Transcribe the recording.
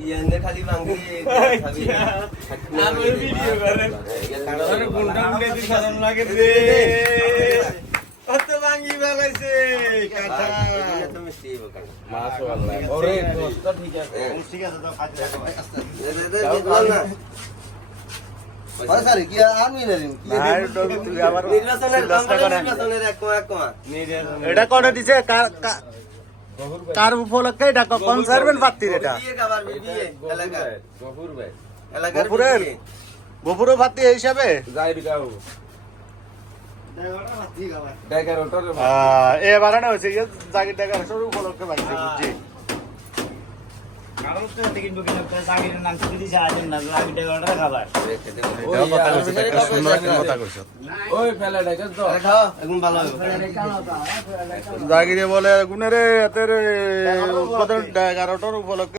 ইয়ানে খালি ভাঙ্গি খাবি আমি ভিডিও করে আরে গুন্ডা গুন্ডা দি সাধারণ লাগে রে কত ভাঙ্গি বালাইছে কাঁচা তুমি মিষ্টি বকা মাশাআল্লাহ ওরে দোস্ত ঠিক আছে ঠিক আছে তো খাইতে না আরে কি আমি না তুই আবার নির্বাচনের এক কমা এটা কোনে দিছে কার উপলক্ষে এটা কনসার্ভেন্ট প্রার্থী এটা গফুরের গফুরও প্রার্থী হিসাবে এবারে না হয়েছে জাগির টাকার উপলক্ষে পাইছে বুঝছি জাগিরে বলে গুণের উৎপাদন 11টার উপলক্ষে